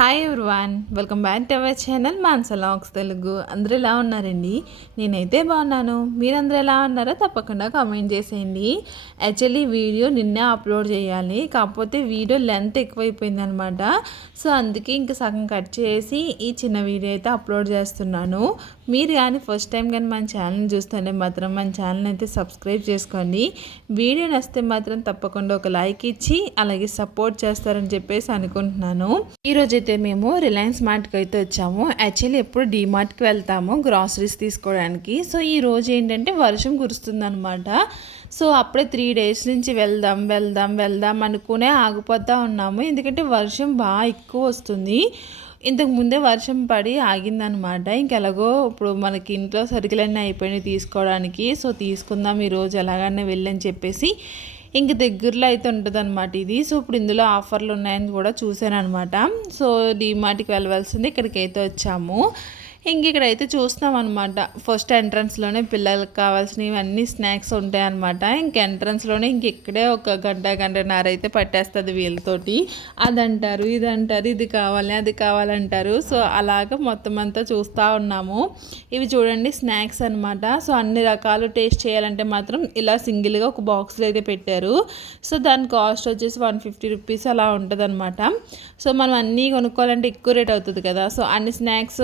Hi everyone, welcome back to our channel Mansa vlogs Telugu. అందరూ ఎలా ఉన్నారండి? నేనైతే బాగున్నాను. మీరందరూ ఎలా ఉన్నారో తప్పకుండా కామెంట్ చేసేయండి. యాక్చువల్లీ వీడియో నిన్నే అప్లోడ్ చేయాలి, కాకపోతే వీడియో లెంత్ ఎక్కువైపోయింది అనమాట. సో అందుకే ఇంక సగం కట్ చేసి ఈ చిన్న వీడియో అయితే అప్లోడ్ చేస్తున్నాను. మీరు కానీ ఫస్ట్ టైం కానీ మన ఛానల్ చూస్తుంటే మాత్రం మన ఛానల్ అయితే సబ్స్క్రైబ్ చేసుకోండి. వీడియో నచ్చితే మాత్రం తప్పకుండా ఒక లైక్ ఇచ్చి అలాగే సపోర్ట్ చేస్తారని చెప్పేసి అనుకుంటున్నాను. ఈరోజు అయితే మేము రిలయన్స్ మార్ట్కి అయితే వచ్చాము. యాక్చువల్లీ ఎప్పుడు డీమార్ట్కి వెళ్తాము గ్రాసరీస్ తీసుకోవడానికి. సో ఈ రోజు ఏంటంటే వర్షం కురుస్తుందన్నమాట. సో అప్పుడే 3 days నుంచి వెళ్దాం అనుకునే ఆగిపోతూ ఉన్నాము. ఎందుకంటే వర్షం బాగా ఎక్కువ వస్తుంది. ఇంతకు ముందే వర్షం పడి ఆగిందనమాట. ఇంకెలాగో ఇప్పుడు మనకి ఇంట్లో సరుకులన్నీ అయిపోయినాయి తీసుకోవడానికి. సో తీసుకుందాం ఈరోజు ఎలాగైనా వెళ్ళని చెప్పేసి ఇంక దగ్గరలో అయితే ఉంటుంది అనమాట ఇది. సో ఇప్పుడు ఇందులో ఆఫర్లు ఉన్నాయని కూడా చూశాను అనమాట. సో డీమార్ట్కి వెళ్ళవలసింది ఇక్కడికి అయితే వచ్చాము. ఇంక ఇక్కడైతే చూస్తున్నాం అనమాట. ఫస్ట్ ఎంట్రన్స్లోనే పిల్లలకు కావాల్సినవి అన్నీ స్నాక్స్ ఉంటాయి అనమాట. ఇంక ఎంట్రన్స్లోనే ఇక్కడే ఒక గంటన్నర అయితే పట్టేస్తుంది వీళ్ళతోటి. అదంటారు ఇదంటారు, ఇది కావాలి అది కావాలంటారు. సో అలాగ మొత్తం అంతా చూస్తూ ఉన్నాము. ఇవి చూడండి స్నాక్స్ అనమాట. సో అన్ని రకాలు టేస్ట్ చేయాలంటే మాత్రం ఇలా సింగిల్గా ఒక బాక్స్లో అయితే పెట్టారు. సో దాని కాస్ట్ వచ్చేసి 150 రూపీస్ అలా ఉంటుంది అనమాట. సో మనం అన్నీ కొనుక్కోవాలంటే ఎక్కువ రేట్ అవుతుంది కదా. సో అన్ని స్నాక్స్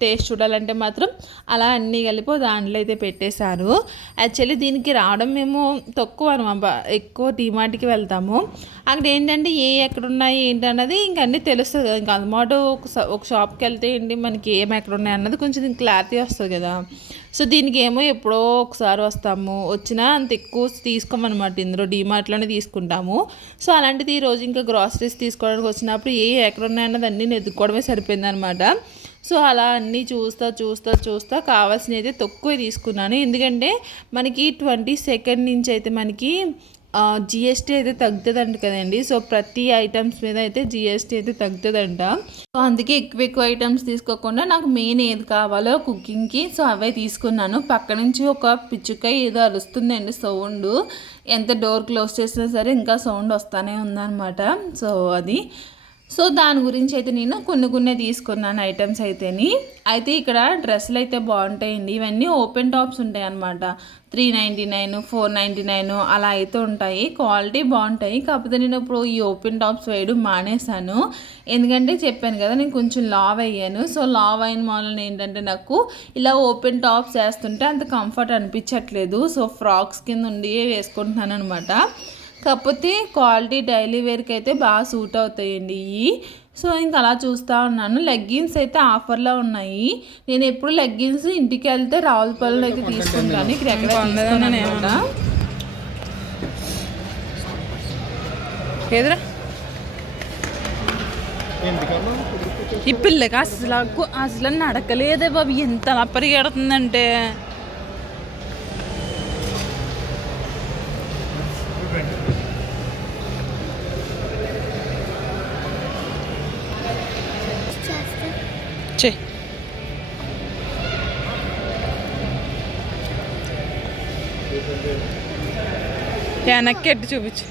టేస్ట్ చూడాలంటే మాత్రం అలా అన్నీ కలిపి దాంట్లో అయితే పెట్టేశారు. యాక్చువల్లీ దీనికి రావడం మేము తక్కువ అనమాట. ఎక్కువ డీమార్ట్కి వెళ్తాము. అక్కడ ఏంటంటే ఎక్కడున్నాయి ఏంటి అన్నది ఇంక అన్నీ తెలుస్తుంది కదా. ఇంకా అన్నమాట ఒక షాప్కి వెళ్తే ఏంటి మనకి ఎక్కడున్నాయి అన్నది కొంచెం క్లారిటీ వస్తుంది కదా. సో దీనికి ఏమో ఎప్పుడో ఒకసారి వస్తాము, వచ్చినా అంత ఎక్కువ తీసుకోమన్నమాట. ఇందులో డీమార్ట్లోనే తీసుకుంటాము. సో అలాంటిది ఈరోజు ఇంకా గ్రాసరీస్ తీసుకోవడానికి వచ్చినప్పుడు ఎక్కడ ఉన్నాయన్నది అన్నీ ఎదుర్కోవడమే సరిపోయింది అనమాట. సో అలా అన్నీ చూస్తా కావాల్సినవి అయితే తక్కువే తీసుకున్నాను. ఎందుకంటే మనకి 22nd నుంచి అయితే మనకి జిఎస్టీ అయితే తగ్గుతుందంట కదండి. సో ప్రతి ఐటమ్స్ మీద అయితే జిఎస్టీ అయితే తగ్గుతుందంట. సో అందుకే ఎక్కువ ఐటమ్స్ తీసుకోకుండా నాకు మెయిన్ ఏది కావాలో కుకింగ్కి సో అవే తీసుకున్నాను. పక్క నుంచి ఒక పిచ్చుకాయ ఏదో అరుస్తుందండి సౌండ్. ఎంత డోర్ క్లోజ్ చేసినా సరే ఇంకా సౌండ్ వస్తూనే ఉందన్నమాట. సో అది దాని గురించి అయితే నేను కొన్ని తీసుకున్నాను ఐటమ్స్ అయితే ఇక్కడ డ్రెస్సులు అయితే బాగుంటాయండి. ఇవన్నీ ఓపెన్ టాప్స్ ఉంటాయి అన్నమాట. 399 499 అలా అయితే ఉంటాయి. క్వాలిటీ బాగుంటాయి. కాకపోతే నేను ఇప్పుడు ఈ ఓపెన్ టాప్స్ వేయడం మానేశాను. ఎందుకంటే చెప్పాను కదా నేను కొంచెం లావ్ అయ్యాను. సో లావ్ అయిన మూలన ఏంటంటే నాకు ఇలా ఓపెన్ టాప్స్ వేస్తుంటే అంత కంఫర్ట్ అనిపించట్లేదు. సో ఫ్రాక్స్ కింద ఉండి వేసుకుంటున్నాను అనమాట. కాకపోతే క్వాలిటీ డైలీ వేర్కి అయితే బాగా సూట్ అవుతాయండి ఇవి. సో ఇంకా అలా చూస్తూ ఉన్నాను. లెగ్గిన్స్ అయితే ఆఫర్లో ఉన్నాయి. నేను ఎప్పుడు లెగ్గిన్స్ ఇంటికి వెళ్తే రావులపల్లిలో అయితే తీసుకుంటాను. ఇక్కడ ఎక్కడ తీసుకున్నాను ఎదురా ఈ పిల్లకి అసలు నడకలేదే బాబు, ఎంత అలా పరిగెడుతుందంటే. వెనక్కి ఎట్టి చూపించు.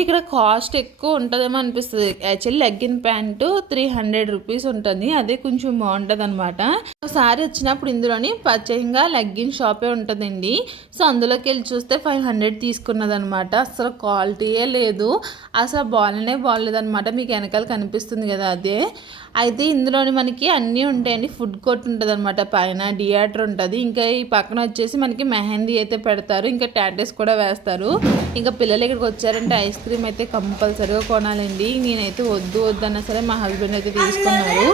ఇక్కడ కాస్ట్ ఎక్కువ ఉంటుందేమో అనిపిస్తుంది. యాక్చువల్లీ లెగ్గిన్ ప్యాంటు 300 రూపీస్ ఉంటుంది. అదే కొంచెం బాగుంటుంది అనమాట. ఒకసారి వచ్చినప్పుడు ఇందులోని పచ్చయంగా లెగ్గిన్ షాపే ఉంటుందండి. సో అందులోకి వెళ్ళి చూస్తే 500 తీసుకున్నదనమాట. అసలు క్వాలిటీయే లేదు, అసలు బాగాలేదనమాట. మీకు వెనకాల కనిపిస్తుంది కదా అదే. అయితే ఇందులోని మనకి అన్నీ ఉంటాయండి. ఫుడ్ కోర్ట్ ఉంటుంది అనమాట, పైన థియేటర్ ఉంటుంది. ఇంకా ఈ పక్కన వచ్చేసి మనకి మెహందీ అయితే పెడతారు, ఇంకా టాటూస్ కూడా వేస్తారు. ఇంకా పిల్లలు ఇక్కడికి వచ్చారంటే ఐస్ క్రీమ్ అయితే కంపల్సరీగా కొనాలండి. నేనైతే వద్దు అన్నా సరే మా హస్బెండ్ అయితే తీసుకున్నారు.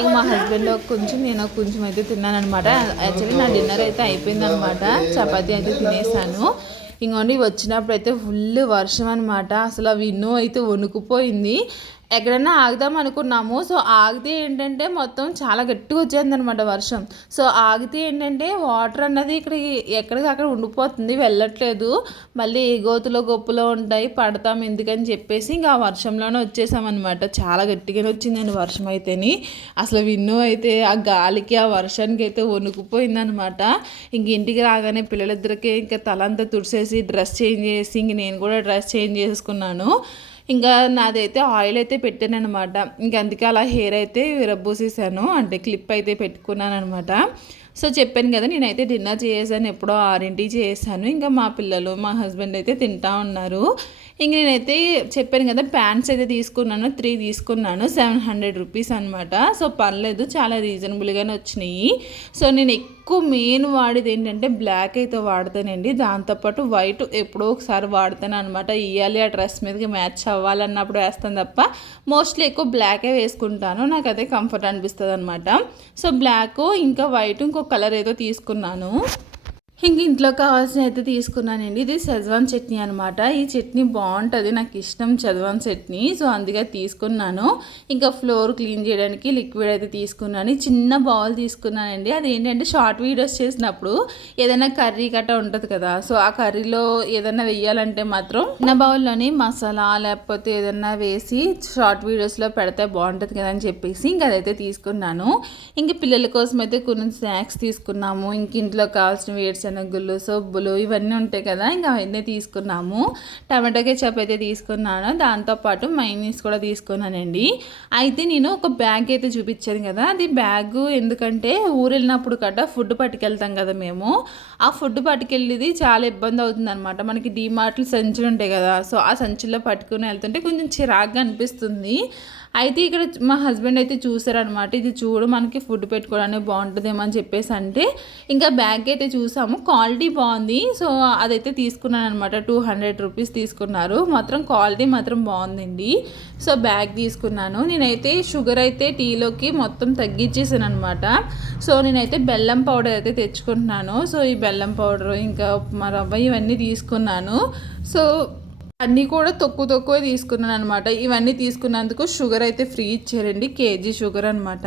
ఇంక మా హస్బెండ్ కొంచెం నేను కొంచెం అయితే తిన్నాను అనమాట. యాక్చువల్లీ నా డిన్నర్ అయితే అయిపోయింది అనమాట. చపాతీ అయితే తినేసాను. ఇంకోండి వచ్చినప్పుడు అయితే ఫుల్ వర్షం అనమాట. అసలు ఆ విన్ను అయితే వణుకుపోయింది. ఎక్కడైనా ఆగుదాం అనుకున్నాము. సో, ఆగితే ఏంటంటే మొత్తం చాలా గట్టిగా వచ్చేసిందనమాట వర్షం. సో, ఆగితే ఏంటంటే వాటర్ అన్నది ఇక్కడ ఎక్కడికక్కడ ఉండిపోతుంది, వెళ్ళట్లేదు. మళ్ళీ గోతులో గొప్పులో ఉంటాయి, పడతాం ఎందుకని చెప్పేసి ఇంకా ఆ వర్షంలోనే వచ్చేసామన్నమాట. చాలా గట్టిగానే వచ్చిందండి వర్షం అయితేని. అసలు విన్ను అయితే ఆ గాలికి ఆ వర్షానికి అయితే వణుకుపోయిందనమాట. ఇంక ఇంటికి రాగానే పిల్లలిద్దరికీ ఇంకా తలంతా తుడిసేసి డ్రెస్ చేంజ్ చేసి ఇంక నేను కూడా డ్రెస్ చేంజ్ చేసుకున్నాను. ఇంకా నాదైతే ఆయిల్ అయితే పెట్టాననమాట. ఇంక అందుకే అలా హెయిర్ అయితే విరబూసేసాను, అంటే క్లిప్ అయితే పెట్టుకున్నాను అనమాట. సో చెప్పాను కదా, నేనైతే డిన్నర్ చేసాను, ఎప్పుడో 6ంటికి చేసాను. ఇంకా మా పిల్లలు మా హస్బెండ్ అయితే తింటా ఉన్నారు. ఇంక నేనైతే చెప్పాను కదా, ప్యాంట్స్ అయితే తీసుకున్నాను, 3 తీసుకున్నాను, 700 రూపీస్ అనమాట. సో పర్లేదు, చాలా రీజనబుల్గానే వచ్చినాయి. సో నేను ఎక్కువ మెయిన్ వాడేది ఏంటంటే బ్లాక్ అయితే వాడతానండి. దాంతోపాటు వైట్ ఎప్పుడో ఒకసారి వాడతాను అనమాట. ఇవ్వాలి ఆ డ్రెస్ మీదకి మ్యాచ్ అవ్వాలన్నప్పుడు వేస్తాను తప్ప మోస్ట్లీ ఎక్కువ బ్లాకే వేసుకుంటాను. నాకు అదే కంఫర్ట్ అనిపిస్తుంది అనమాట. సో బ్లాక్ ఇంకా వైట్ ఇంకో కలర్ ఏదో తీసుకున్నాను. ఇంక ఇంట్లో కావాల్సిన అయితే తీసుకున్నానండి. ఇది షెజ్వాన్ చట్నీ అనమాట. ఈ చట్నీ బాగుంటుంది, నాకు ఇష్టం షెజ్వాన్ చట్నీ. సో అందుకే తీసుకున్నాను. ఇంకా ఫ్లోర్ క్లీన్ చేయడానికి లిక్విడ్ అయితే తీసుకున్నాను. చిన్న బౌల్ తీసుకున్నానండి. అది ఏంటంటే షార్ట్ వీడియోస్ చేసినప్పుడు ఏదైనా కర్రీ గట్ట ఉంటుంది కదా, సో ఆ కర్రీలో ఏదైనా వేయాలంటే మాత్రం చిన్న బౌల్లోని మసాలా లేకపోతే ఏదైనా వేసి షార్ట్ వీడియోస్లో పెడితే బాగుంటుంది కదా అని చెప్పేసి ఇంక అదైతే తీసుకున్నాను. ఇంక పిల్లల కోసం అయితే కొన్ని స్నాక్స్ తీసుకున్నాము. ఇంక ఇంట్లో కావాల్సిన వేరుశనగుళ్ళు, సబ్బులు ఇవన్నీ ఉంటాయి కదా, ఇంకా అవన్నీ తీసుకున్నాము. టమాటో కెచప్ అయితే తీసుకున్నాను, దాంతోపాటు మైనీస్ కూడా తీసుకున్నానండి. అయితే నేను ఒక బ్యాగ్ అయితే చూపించాను కదా, అది బ్యాగ్ ఎందుకంటే ఊరు వెళ్ళినప్పుడు కట్ట ఫుడ్ పట్టుకెళ్తాం కదా మేము. ఆ ఫుడ్ పట్టుకెళ్ళేది చాలా ఇబ్బంది అవుతుంది అనమాట. మనకి డీమార్ట్లు సంచులు ఉంటాయి కదా, సో ఆ సంచుల్లో పట్టుకుని వెళ్తుంటే కొంచెం చిరాగ్గా అనిపిస్తుంది. అయితే ఇక్కడ మా హస్బెండ్ అయితే చూసారనమాట, ఇది చూడు మనకి ఫుడ్ పెట్టుకోవడానికి బాగుంటుందేమో అని చెప్పేసి అంటే ఇంకా బ్యాగ్ అయితే చూసాము, క్వాలిటీ బాగుంది. సో అదైతే తీసుకున్నాను అనమాట. 200 రూపీస్ తీసుకున్నారు, మాత్రం క్వాలిటీ మాత్రం బాగుందండి. సో బ్యాగ్ తీసుకున్నాను. నేనైతే షుగర్ అయితే టీలోకి మొత్తం తగ్గించేసాను అనమాట. సో నేనైతే బెల్లం పౌడర్ అయితే తెచ్చుకుంటున్నాను. సో ఈ బెల్లం పౌడర్ ఇంకా ఉప్మా రవ్వ ఇవన్నీ తీసుకున్నాను. సో అన్నీ కూడా తక్కువ తీసుకున్నాను అనమాట. ఇవన్నీ తీసుకున్నందుకు షుగర్ అయితే ఫ్రీ ఇచ్చారండి, కేజీ షుగర్ అనమాట.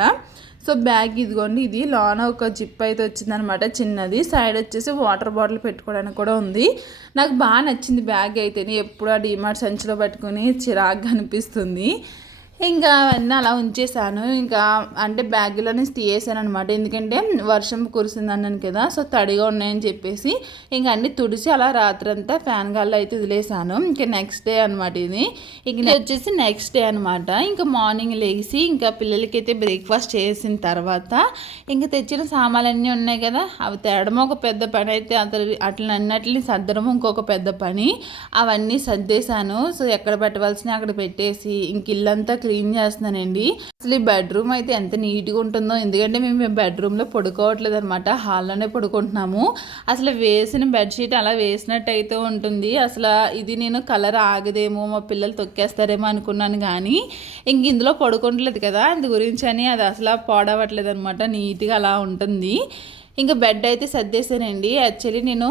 సో బ్యాగ్ ఇదిగోండి, ఇది లోన ఒక జిప్ అయితే వచ్చిందనమాట చిన్నది, సైడ్ వచ్చేసి వాటర్ బాటిల్ పెట్టుకోవడానికి కూడా ఉంది. నాకు బాగా నచ్చింది బ్యాగ్ అయితే. ఎప్పుడు ఆ డీమార్ట్ సంచిలో పెట్టుకుని చిరాగ్గా అనిపిస్తుంది. ఇంకా అవన్నీ అలా ఉంచేసాను. ఇంకా అంటే బ్యాగ్లోనే తీయేసాను అనమాట, ఎందుకంటే వర్షం కురిసింది అన్నాను కదా, సో తడిగా ఉన్నాయని చెప్పేసి ఇంకా అన్నీ తుడిచి అలా రాత్రంతా ఫ్యాన్ గాల్లో అయితే వదిలేసాను. ఇంకా నెక్స్ట్ డే అనమాట ఇది. ఇంక వచ్చేసి నెక్స్ట్ డే అనమాట. ఇంకా మార్నింగ్ లేచి ఇంకా పిల్లలకైతే బ్రేక్ఫాస్ట్ చేసిన తర్వాత ఇంకా తెచ్చిన సామాన్లన్నీ ఉన్నాయి కదా, అవి తేడమో ఒక పెద్ద పని అయితే, అట్లా అన్నట్లని సర్దడము ఇంకొక పెద్ద పని. అవన్నీ సర్దేశాను. సో ఎక్కడ పెట్టవలసిన అక్కడ పెట్టేసి ఇంక ఇల్లంతా క్లీన్ చేస్తున్నానండి. అసలు ఈ బెడ్రూమ్ అయితే ఎంత నీట్గా ఉంటుందో, ఎందుకంటే మేము బెడ్రూమ్లో పడుకోవట్లేదు అనమాట, హాల్లోనే పడుకుంటున్నాము. అసలు వేసిన బెడ్షీట్ అలా వేసినట్టు అయితే ఉంటుంది. అసలు ఇది నేను కలర్ ఆగదేమో, మా పిల్లలు తొక్కేస్తారేమో అనుకున్నాను, కానీ ఇంక ఇందులో పడుకోవట్లేదు కదా, అందు గురించి అని అది అసలు పాడవట్లేదు అనమాట, నీట్గా అలా ఉంటుంది. ఇంకా బెడ్ అయితే సర్దేశానండి. యాక్చువల్లీ నేను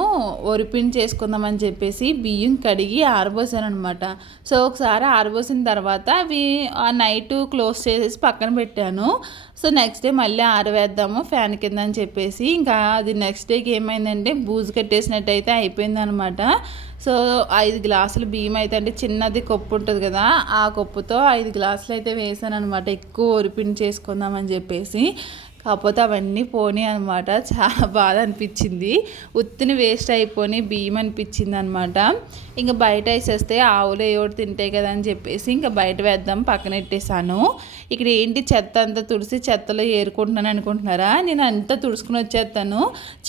ఒరిపిండి చేసుకుందామని చెప్పేసి బియ్యం కడిగి ఆరబోసాను అనమాట. సో ఒకసారి ఆరబోసిన తర్వాత అవి ఆ నైట్ క్లోజ్ చేసేసి పక్కన పెట్టాను. సో నెక్స్ట్ డే మళ్ళీ ఆరవేద్దాము ఫ్యాన్ కింద అని చెప్పేసి, ఇంకా అది నెక్స్ట్ డేకి ఏమైందంటే బూజు కట్టేసినట్టు అయితే అయిపోయింది అనమాట. సో 5 గ్లాసులు బియ్యం అయితే, అంటే చిన్నది కప్పు ఉంటుంది కదా, ఆ కప్పుతో 5 గ్లాసులు అయితే వేసాను అనమాట, ఎక్కువ ఒరిపిండి చేసుకుందామని చెప్పేసి. కాకపోతే అవన్నీ పోనీ అనమాట, చాలా బాధ అనిపించింది. ఉత్తిని వేస్ట్ అయిపోయి బియ్యం అనిపించింది అనమాట. ఇంకా బయట వేసేస్తే ఆవులు ఏవోటి తింటాయి కదా అని చెప్పేసి ఇంకా బయట వేద్దాం పక్కన పెట్టేశాను. ఇక్కడ ఏంటి చెత్త అంతా తుడిసి చెత్తలో ఏరుకుంటున్నాను అనుకుంటున్నారా, నేను అంతా తుడుచుకుని వచ్చేస్తాను.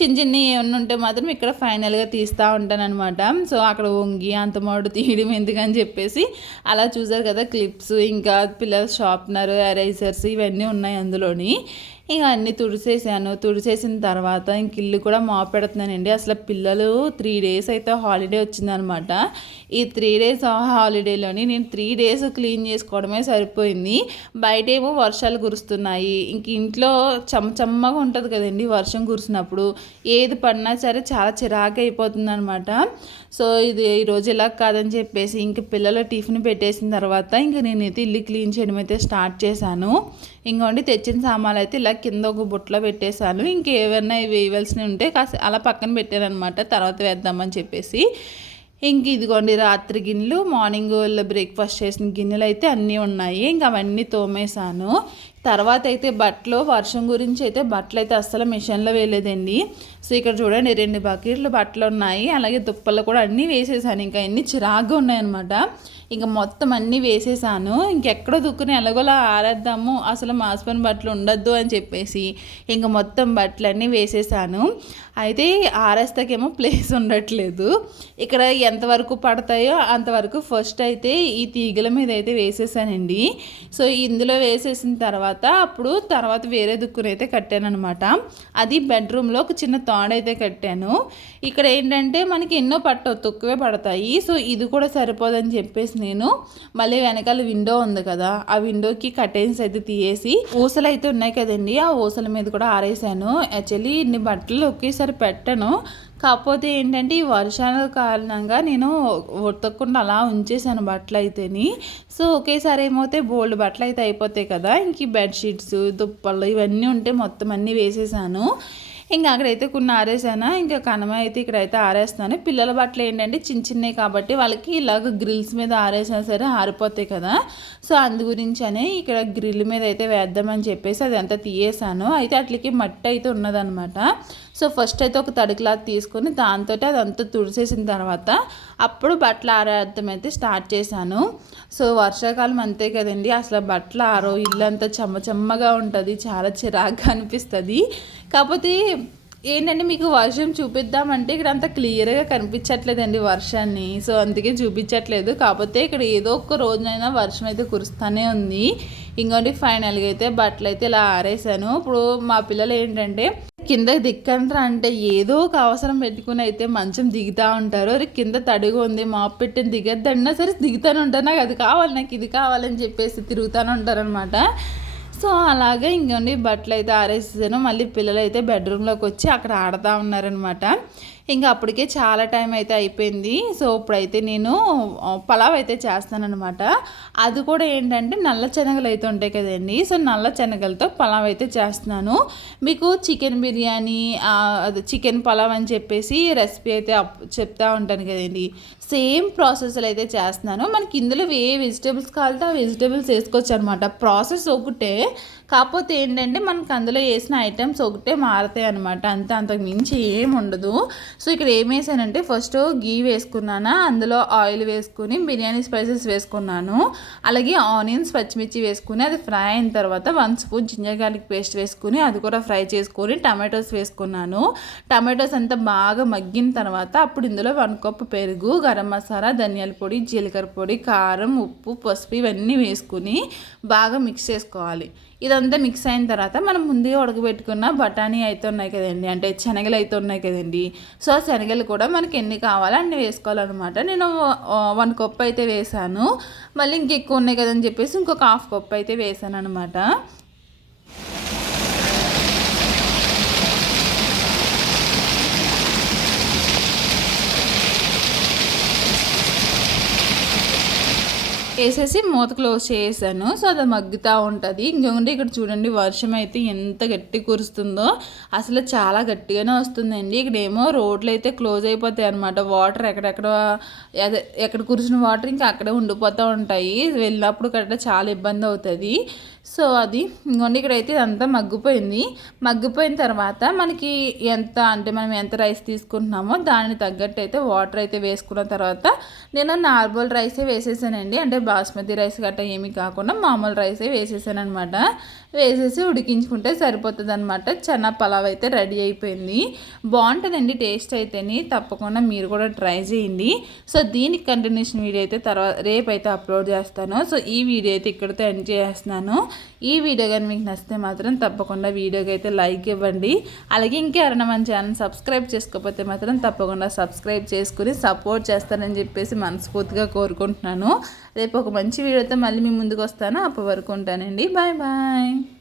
చిన్న ఏమన్నా ఉంటే మాత్రం ఇక్కడ ఫైనల్గా తీస్తూ ఉంటాను అనమాట. సో అక్కడ వంగి అంత మాడు తీయడం ఎందుకని చెప్పేసి అలా చూసారు కదా క్లిప్స్, ఇంకా పిల్లల షార్ప్నర్, ఎరేజర్స్ ఇవన్నీ ఉన్నాయి అందులోని. ఇక అన్నీ తుడిసేసిన తర్వాత ఇంక ఇల్లు కూడా మాపు పెడుతున్నానండి. అసలు పిల్లలు 3 డేస్ అయితే హాలిడే వచ్చిందనమాట. ఈ 3 డేస్ హాలిడేలోని నేను 3 డేస్ క్లీన్ చేసుకోవడమే సరిపోయింది. బయటేమో వర్షాలు కురుస్తున్నాయి. ఇంక ఇంట్లో చెమ్మగా ఉంటుంది కదండి వర్షం కురిసినప్పుడు. ఏది పడినా సరే చాలా చిరాకు అయిపోతుంది అనమాట. సో ఇది ఈరోజు ఇలా కాదని చెప్పేసి ఇంక పిల్లలు టిఫిన్ పెట్టేసిన తర్వాత ఇంక నేనైతే ఇల్లు క్లీన్ చేయడం అయితే స్టార్ట్ చేశాను. ఇంకోండి తెచ్చిన సామాన్లు అయితే ఇలా కింద ఒక బుట్టలో పెట్టేశాను. ఇంకేమైనా వేయవలసినవి ఉంటే కాస్త అలా పక్కన పెట్టానమాట, తర్వాత వేద్దామని చెప్పేసి. ఇంక ఇదిగోండి రాత్రి గిన్నెలు, మార్నింగ్ బ్రేక్ఫాస్ట్ చేసిన గిన్నెలు అయితే అన్నీ ఉన్నాయి. ఇంక అవన్నీ తోమేశాను. తర్వాత అయితే బట్టలు, వర్షం గురించి అయితే బట్టలు అయితే అస్సలు మిషన్లో వేయలేదండి. సో ఇక్కడ చూడండి 2 బకెట్లు బట్టలు ఉన్నాయి. అలాగే దుప్పలు కూడా అన్నీ వేసేసాను. ఇంకా అన్నీ చిరాగ్గా ఉన్నాయన్నమాట. ఇంకా మొత్తం అన్నీ వేసేసాను. ఇంకెక్కడో దుక్కుని ఎలాగోలా ఆరేద్దాము, అసలు మాసిపోయిన బట్టలు ఉండొద్దు అని చెప్పేసి ఇంకా మొత్తం బట్టలన్నీ వేసేసాను. అయితే ఆరేస్తాకేమో ప్లేస్ ఉండట్లేదు. ఇక్కడ ఎంతవరకు పడతాయో అంతవరకు ఫస్ట్ అయితే ఈ తీగల మీద అయితే వేసేసానండి. సో ఇందులో వేసేసిన తర్వాత వేరే దుక్కునైతే కట్టాను అనమాట. అది బెడ్రూమ్లో ఒక చిన్న తాడైతే కట్టాను. ఇక్కడ ఏంటంటే మనకి ఎన్నో పట్టవు, తక్కువే పడతాయి. సో ఇది కూడా సరిపోదని చెప్పేసి నేను మళ్ళీ వెనకాల విండో ఉంది కదా, ఆ విండోకి కర్టెన్స్ అయితే తీయేసి ఊసలు అయితే ఉన్నాయి కదండి, ఆ ఊసల మీద కూడా ఆరేసాను. యాక్చువల్లీ ఇన్ని బట్టలు ఒకేసారి పెట్టను, కాకపోతే ఏంటంటే ఈ వర్షాల కారణంగా నేను ఉతకకుండా అలా ఉంచేసాను బట్టలు అయితేని. సో ఒకేసారి ఏమవుతాయి, బోల్డ్ బట్టలు అయితే అయిపోతాయి కదా. ఇంక బెడ్షీట్స్, దుప్పలు ఇవన్నీ ఉంటే మొత్తం అన్నీ వేసేసాను. ఇంకా అక్కడైతే కొన్ని ఆరేసాను. ఇంకా కనమ అయితే ఇక్కడైతే ఆరేస్తాను. పిల్లల బట్టలు ఏంటంటే చిన్నవి కాబట్టి వాళ్ళకి ఇలాగ గ్రిల్స్ మీద ఆరేసినా సరే ఆరిపోతాయి కదా. సో అందు గురించనే ఇక్కడ గ్రిల్ మీద అయితే వేద్దామని చెప్పేసి అదంతా తీయేసాను. అయితే అట్లకి మట్టి అయితే ఉన్నదనమాట. సో ఫస్ట్ అయితే ఒక తడి క్లాత్ తీసుకొని దాంతో అదంతా తుడిసేసిన తర్వాత అప్పుడు బట్టలు ఆరేద్దాం అయితే స్టార్ట్ చేశాను. సో వర్షాకాలం అంతే కదండి, అసలు బట్టలు ఆరో, ఇల్లంతా చెమ్మగా ఉంటుంది, చాలా చిరాగ్గా అనిపిస్తుంది. కాకపోతే ఏంటంటే మీకు వర్షం చూపిద్దామంటే ఇక్కడ అంత క్లియర్గా కనిపించట్లేదండి వర్షాన్ని. సో అందుకే చూపించట్లేదు. కాకపోతే ఇక్కడ ఏదో ఒక రోజునైనా వర్షం అయితే కురుస్తూనే ఉంది. ఇంకోటి ఫైనల్గా అయితే బట్టలు అయితే ఇలా ఆరేసాను. ఇప్పుడు మా పిల్లలు ఏంటంటే కింద దిక్కంటారా అంటే ఏదో ఒక అవసరం పెట్టుకుని అయితే మంచం దిగుతూ ఉంటారు. కింద తడిగా ఉంది, మాపు పెట్టిన దిగద్దన్నా సరే దిగుతూనే ఉంటారు. నాకు అది కావాలి, నాకు ఇది కావాలని చెప్పేసి తిరుగుతూనే ఉంటారనమాట. సో అలాగే ఇంకోండి బట్టలు అయితే ఆరేసాను. మళ్ళీ పిల్లలు అయితే బెడ్రూమ్లోకి వచ్చి అక్కడ ఆడుతూ ఉన్నారనమాట. ఇంకా అప్పటికే చాలా టైం అయితే అయిపోయింది. సో ఇప్పుడైతే నేను పలావ్ అయితే చేస్తానన్నమాట. అది కూడా ఏంటంటే నల్ల శనగలు అయితే ఉంటాయి కదండి. సో నల్ల శనగలతో పలావ్ అయితే చేస్తున్నాను. మీకు చికెన్ బిర్యానీ, అది చికెన్ పలావ్ అని చెప్పేసి రెసిపీ అయితే చెప్తా ఉంటాను కదండి. సేమ్ ప్రాసెస్లో అయితే చేస్తున్నాను. మనకి ఇందులో ఏ వెజిటేబుల్స్ కావాలంటే ఆ వెజిటేబుల్స్ వేసుకోవచ్చు అనమాట. ప్రాసెస్ ఒకటే, కాకపోతే ఏంటంటే మనకు అందులో వేసిన ఐటమ్స్ ఒకటే మారుతాయి అనమాట. అంతకు మించి ఏం ఉండదు. సో ఇక్కడ ఏం వేసానంటే ఫస్ట్ గీ వేసుకున్నాను, అందులో ఆయిల్ వేసుకుని బిర్యానీ స్పైసెస్ వేసుకున్నాను, అలాగే ఆనియన్స్, పచ్చిమిర్చి వేసుకుని అది ఫ్రై అయిన తర్వాత 1 స్పూన్ జింజర్ గార్లిక్ పేస్ట్ వేసుకుని అది కూడా ఫ్రై చేసుకొని టమాటోస్ వేసుకున్నాను. టమాటోస్ అంతా బాగా మగ్గిన తర్వాత అప్పుడు ఇందులో 1 కప్పు పెరుగు, గరం మసాలా, ధనియాల పొడి, జీలకర్ర పొడి, కారం, ఉప్పు, పసుపు ఇవన్నీ వేసుకుని బాగా మిక్స్ చేసుకోవాలి. ఇదంతా మిక్స్ అయిన తర్వాత మనం ముందుగా ఉడకబెట్టుకున్న బఠానీ అయితే ఉన్నాయి కదండి, అంటే శనగలు అయితే ఉన్నాయి కదండి. సో ఆ శనగలు కూడా మనకి ఎన్ని కావాలో అన్ని వేసుకోవాలన్నమాట. నేను 1 కప్పు అయితే వేసాను. మళ్ళీ ఇంకెక్కువ ఉన్నాయి కదని చెప్పేసి ఇంకొక 1/2 కప్పు అయితే వేసాను అనమాట. వేసేసి మూత క్లోజ్ చేసాను. సో అది మగ్గుతూ ఉంటుంది. ఇంకొకటి ఇక్కడ చూడండి వర్షం అయితే ఎంత గట్టి కురుస్తుందో, అసలు చాలా గట్టిగానే వస్తుందండి. ఇక్కడేమో రోడ్లు అయితే క్లోజ్ అయిపోతాయి అనమాట. వాటర్ ఎక్కడ కురిసిన వాటర్ ఇంకా అక్కడే ఉండిపోతూ ఉంటాయి. వెళ్ళినప్పుడు కరెక్ట్గా చాలా ఇబ్బంది అవుతుంది. సో అది ఇంకొండి ఇక్కడైతే ఇదంతా మగ్గిపోయిన తర్వాత మనకి మనం ఎంత రైస్ తీసుకుంటున్నామో దానికి తగ్గట్టు అయితే వాటర్ అయితే వేసుకున్న తర్వాత నేను నార్మల్ రైసే వేసేసానండి. అంటే బాస్మతి రైస్ గట్రా ఏమీ కాకుండా మామూలు రైసే వేసేసాను అనమాట. వేసేసి ఉడికించుకుంటే సరిపోతుంది అనమాట. చెనా పలావ్ అయితే రెడీ అయిపోయింది. బాగుంటుందండి టేస్ట్ అయితేని. తప్పకుండా మీరు కూడా ట్రై చేయండి. సో దీనికి కంటిన్యూషన్ వీడియో అయితే రేపు అయితే అప్లోడ్ చేస్తాను. సో ఈ వీడియో అయితే ఇక్కడితో ఎండ్ చేస్తున్నాను. ఈ వీడియో కానీ మీకు నచ్చితే మాత్రం తప్పకుండా వీడియోకి అయితే లైక్ ఇవ్వండి. అలాగే ఇంకెవరైనా మన ఛానల్ సబ్స్క్రైబ్ చేసుకోకపోతే మాత్రం తప్పకుండా సబ్స్క్రైబ్ చేసుకుని సపోర్ట్ చేస్తానని చెప్పేసి మనస్ఫూర్తిగా కోరుకుంటున్నాను. రేపు ఒక మంచి వీడియోతో మళ్ళీ మీ ముందుకు వస్తాను. అప్పటి వరకు ఉంటానండి. Bye bye.